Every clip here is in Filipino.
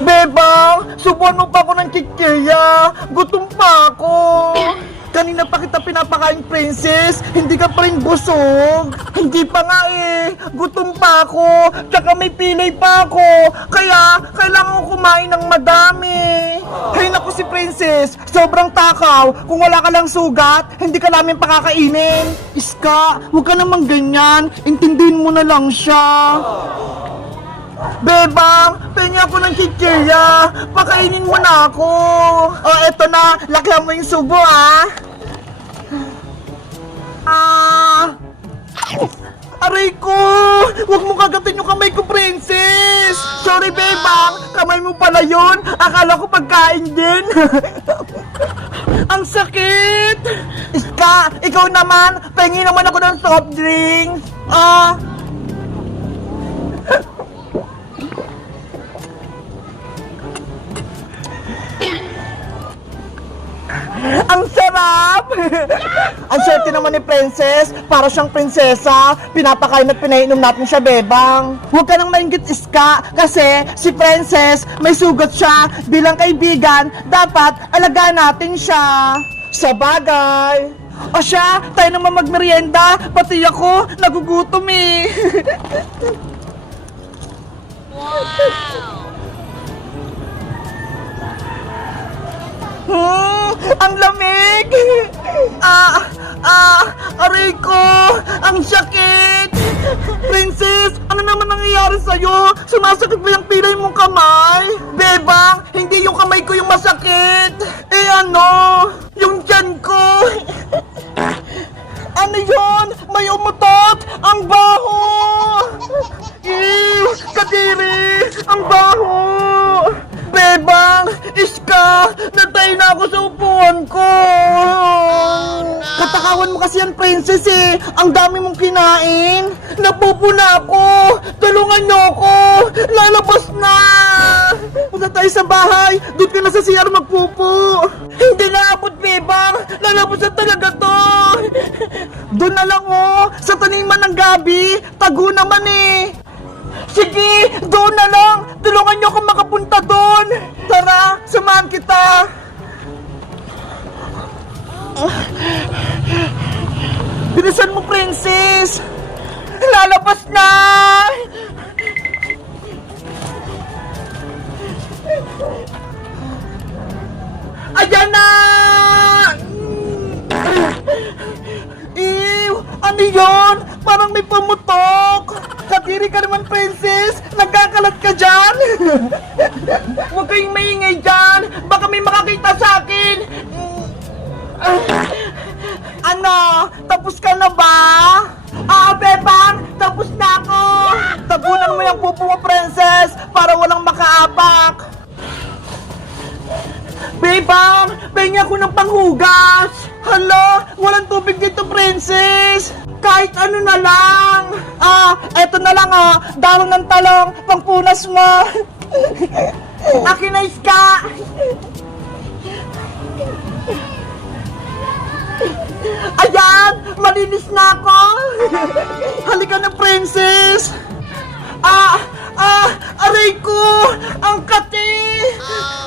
Bebang, subuan mo pa ako ng chichirya. Gutom pa ako. Kanina pa kita pinapakain, princess. Hindi ka pa rin busog. Hindi pa nga eh. Gutom pa ako. Tsaka may pilay pa ako. Kaya, kailangan ko kumain ng madami. Hay naku si princess. Sobrang takaw. Kung wala ka lang sugat, hindi ka namin pakakainin. Iska, huwag ka namang ganyan. Intindihin mo na lang siya. Bebang, pengi ako ng chichirya. Pakainin mo na ako. O, eto na. Lakyan mo yung subo, ah. Ah. Aray ko! Huwag mo kagatin yung kamay ko, princess! Sorry, Bebang! Kamay mo pala yun! Akala ko pagkain din! Ang sakit! Iska, ikaw naman! Pengi naman ako ng soft drink! Ah! Ang swerte naman ni Princess. Para siyang prinsesa. Pinapakain at pinainom natin siya, Bebang. Huwag ka nang maingit, Iska. Kasi si Princess, may sugat siya. Bilang kaibigan, dapat alagaan natin siya. Sa bagay. O siya, tayo naman magmerienda. Pati ako, nagugutom eh. Hmm, ang lamig! Ah, ah, aray ko! Ang sakit! Princess, ano naman nangyayari sa'yo? Sumasakit ba yung pilay mong kamay? Bebang, hindi yung kamay ko yung masakit! Eh ano? Yung tiyan ko! Ano yon? May umutot! Ang baho! Ew! Kadiri! Ang baho! Bebang! Iska! Natay na ako sa upuan ko! Katakawan mo kasi yan, princess eh! Ang dami mong kinain! Napupuna ako! Tulungan niyo ako! Lalabas na! Punta tayo sa bahay! Doon ka na sa CR magpupo! Hindi na abot, Bebang! Lalabas na talaga to! Doon na lang oh! Sa taniman ng gabi! Tago naman eh! Sige, doon na lang. Bilisan mo, princess. Lalabas na. Ayan na! Ew! Ano yun? Parang may pumutok! Kadiri ka naman, princess! Nagkakalat ka dyan! Huwag kayong maingay dyan! Ba? Ah, Bebang! Tapos na ako! Tabunan mo yung pupo mo, princess! Para walang makaapak! Bebang! Pahingi ako ng panghugas! Hala! Walang tubig dito, princess! Kahit ano na lang! Ah, eto na lang ah! Dahon ng talong! Pangpunas mo! Akin na iska! Ayan! Malinis na ako! Halika na, princess! Ah! Ah! Aray ko! Ang kati!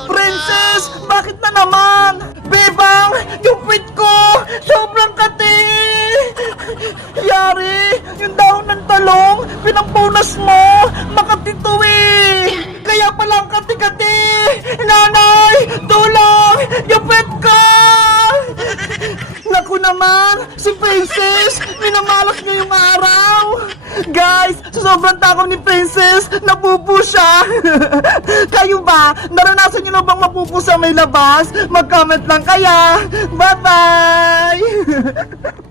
Princess! Bakit na naman? Bebang! Yung ko! Sobrang kati! Yari! Yung dahon ng talong! Pinampunas mo! Makati to eh! Kaya pala ang kati-kati! Nanay! Tulong! Yung puwit ko! Naku naman! Si Princess! Minamalas niya yung araw! Guys! Sa sobrang takot ni Princess, napupo siya! Kayo ba? Naranasan niyo na bang mapupo sa may labas? Mag-comment lang kaya! Bye-bye!